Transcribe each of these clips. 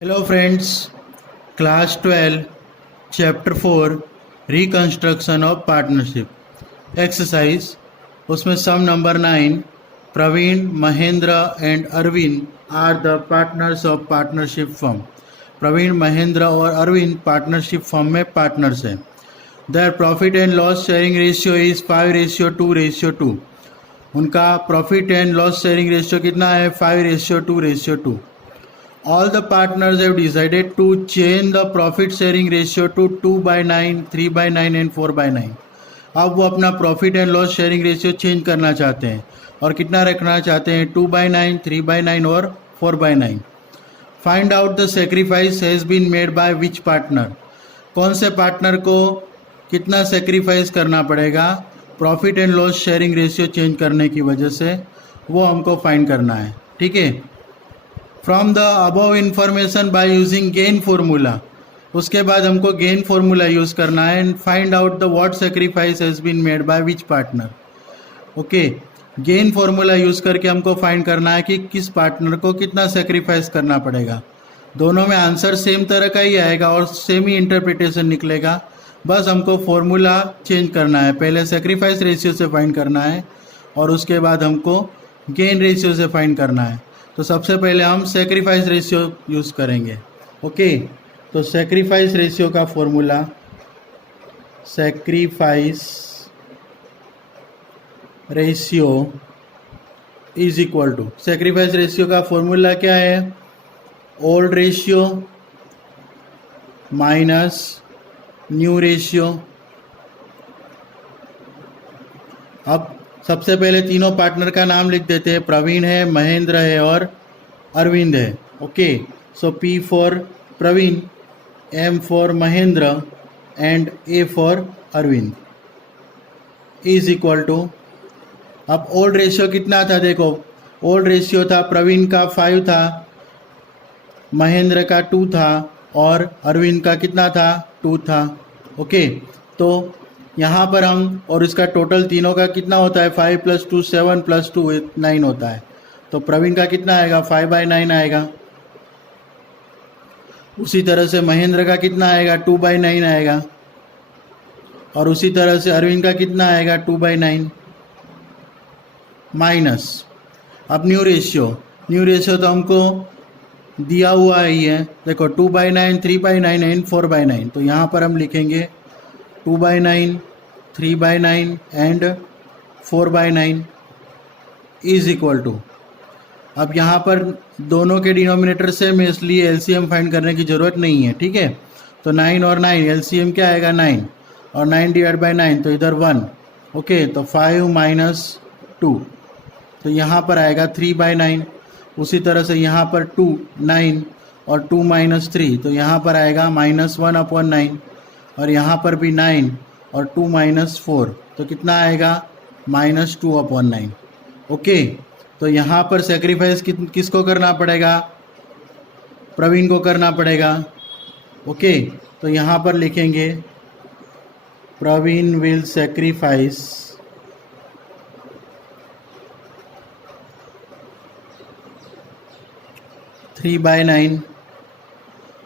Hello friends, class 12 chapter 4 reconstruction of partnership exercise. उसमें some number 9, Praveen, Mahendra and Arvind are the partners of partnership firm. Praveen, Mahendra और Arvind partnership firm में partners हैं। Their profit and loss sharing ratio is 5:2:2। उनका profit and loss sharing ratio कितना है? 5:2:2। All the partners have decided to change the profit sharing ratio to 2/9, 3/9 and 4/9। अब वो अपना profit and loss sharing ratio change करना चाहते हैं और कितना रखना चाहते हैं? 2/9, 3/9 और 4/9। Find out the sacrifice has been made by which partner. कौन से पार्टनर को कितना सेक्रीफाइस करना पड़ेगा profit and loss sharing ratio change करने की वजह से, वो हमको फाइंड करना है। ठीक है। From the above information by using gain formula, उसके बाद हमको गेन फॉर्मूला यूज़ करना है and find out the what sacrifice has been made by which partner. Okay, gain formula use करके हमको फाइंड करना है कि किस पार्टनर को कितना सेक्रीफाइस करना पड़ेगा। दोनों में आंसर सेम तरह का ही आएगा और सेम ही इंटरप्रिटेशन निकलेगा, बस हमको फॉर्मूला चेंज करना है। पहले सेक्रीफाइस रेशियो से फाइंड करना है और उसके बाद हमको गेन रेशियो से फाइंड करना है। तो सबसे पहले हम सेक्रीफाइस रेशियो यूज़ करेंगे। ओके, तो सेक्रीफाइस रेशियो का formula, sacrifice ratio is equal to, sacrifice ratio का फॉर्मूला क्या है? Old ratio minus new ratio. अब सबसे पहले तीनों पार्टनर का नाम लिख देते हैं। प्रवीण है, महेंद्र है और अरविंद है। Okay, so P for Praveen, M for Mahendra and A for Arvind is equal to, अब ओल्ड रेशियो कितना था? देखो, ओल्ड रेशियो था प्रवीण का 5 था, महेंद्र का 2 था और अरविंद का कितना था? 2 था। ओके, तो यहाँ पर हम, और इसका टोटल तीनों का कितना होता है? 5 + 2 7 + 2 9 होता है। तो प्रवीण का कितना आएगा? 5/9 आएगा। उसी तरह से महेंद्र का कितना आएगा? 2/9 आएगा। और उसी तरह से अरविंद का कितना आएगा? 2/9 माइनस, अब न्यू रेशियो। न्यू रेशियो तो हमको दिया हुआ ही है, देखो 2/9, 3/9 एंड 4/9। तो यहाँ पर हम लिखेंगे 2/9, 3/9 एंड 4/9 इज इक्वल टू, अब यहाँ पर दोनों के डिनोमिनेटर सेम है इसलिए एलसीएम फाइंड करने की ज़रूरत नहीं है। ठीक है, तो 9 और 9, एलसीएम क्या आएगा? 9 और 9 डिवाइड बाई 9, तो इधर 1। ओके, तो 5 - 2, तो यहाँ पर आएगा 3/9। उसी तरह से यहाँ पर 2, 9 और 2 - 3, तो यहाँ पर आएगा -1/9 और यहाँ पर भी 9 और 2 - 4, तो कितना आएगा? -2/9। ओके, तो यहाँ पर सेक्रीफाइस किसको करना पड़ेगा? प्रवीण को करना पड़ेगा। ओके, तो यहाँ पर लिखेंगे प्रवीण विल सेक्रीफाइस 3/9।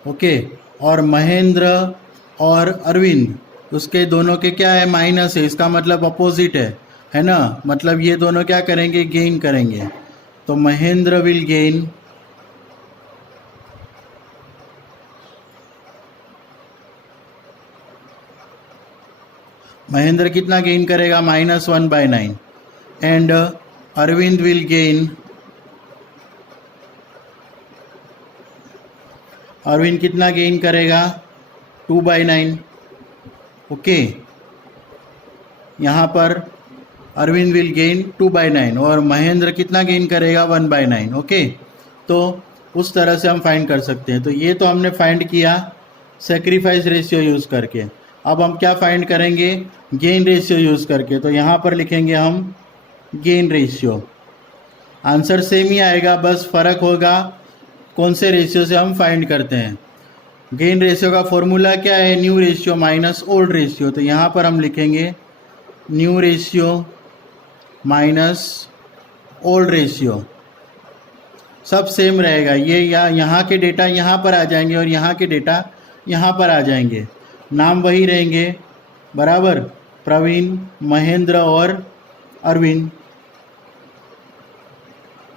ओके, और महेंद्र और अरविंद, उसके दोनों के क्या है? माइनस है, इसका मतलब अपोजिट है ना? मतलब ये दोनों क्या करेंगे? गेन करेंगे। तो महेंद्र विल गेन महेंद्र कितना गेन करेगा? -1/9 and Arvind will gain, Arvind कितना गेन करेगा? 2/9। ओके, यहाँ पर अरविंद विल गेन 2/9 और महेंद्र कितना गेन करेगा? 1/9। ओके, तो उस तरह से हम फाइंड कर सकते हैं। तो ये तो हमने फाइंड किया सेक्रीफाइस रेशियो यूज़ करके। अब हम क्या फाइंड करेंगे? गेन रेशियो यूज़ करके। तो यहाँ पर लिखेंगे हम गेन रेशियो। आंसर सेम ही आएगा, बस फ़र्क होगा कौन से रेशियो से हम फाइंड करते हैं। गेन रेशियो का फॉर्मूला क्या है? New ratio minus old ratio. तो यहाँ पर हम लिखेंगे new ratio minus old ratio सब सेम रहेगा। ये यहाँ के डेटा यहाँ पर आ जाएंगे और यहाँ के डेटा यहाँ पर आ जाएंगे। नाम वही रहेंगे बराबर, प्रवीण, महेंद्र और अरविंद।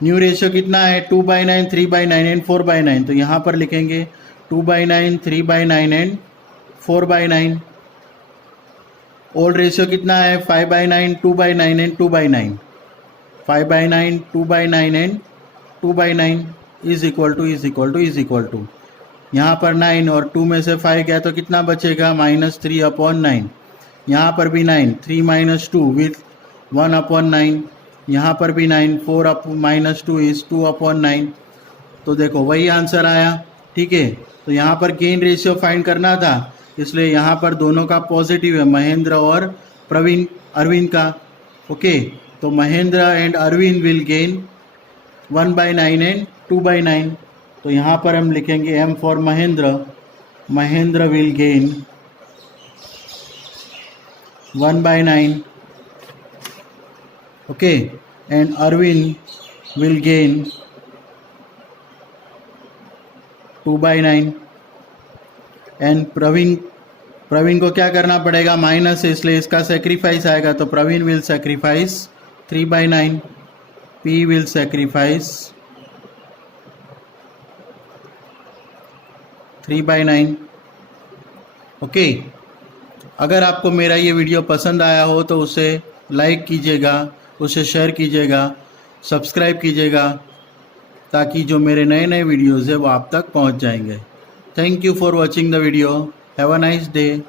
न्यू रेशियो कितना है 2/9, 3/9 एंड 4/9। तो यहाँ पर लिखेंगे 2/9, 3/9 एंड 4/9। ओल्ड रेशियो कितना है 5/9, 2/9 and 2/9। 5/9, 2/9 and 2/9 is equal to यहाँ पर 9 और 2 में से 5 गया तो कितना बचेगा -3/9। यहाँ पर भी 9, 3 - 2 विथ 1/9। यहाँ पर भी 9, 4 - 2 इज 2/9। तो देखो वही आंसर आया। ठीक है, तो यहाँ पर गेन रेशियो फाइंड करना था, इसलिए यहाँ पर दोनों का पॉजिटिव है, महेंद्र और प्रवीण अरविंद का। ओके, तो Mahendra and Arvind will gain 1/9 and 2/9। तो यहाँ पर हम लिखेंगे M for Mahendra will gain 1/9, okay, and Arvind will gain 2/9। And Praveen को क्या करना पड़ेगा, माइनस है, इसलिए इसका सेक्रीफाइस आएगा। तो Praveen will sacrifice 3/9, P will sacrifice 3/9। Okay, अगर आपको मेरा ये वीडियो पसंद आया हो तो उसे लाइक कीजिएगा, उसे शेयर कीजिएगा, सब्सक्राइब कीजिएगा, ताकि जो मेरे नए नए वीडियोज़ है वो आप तक पहुंच जाएंगे। Thank you for watching the video. Have a nice day.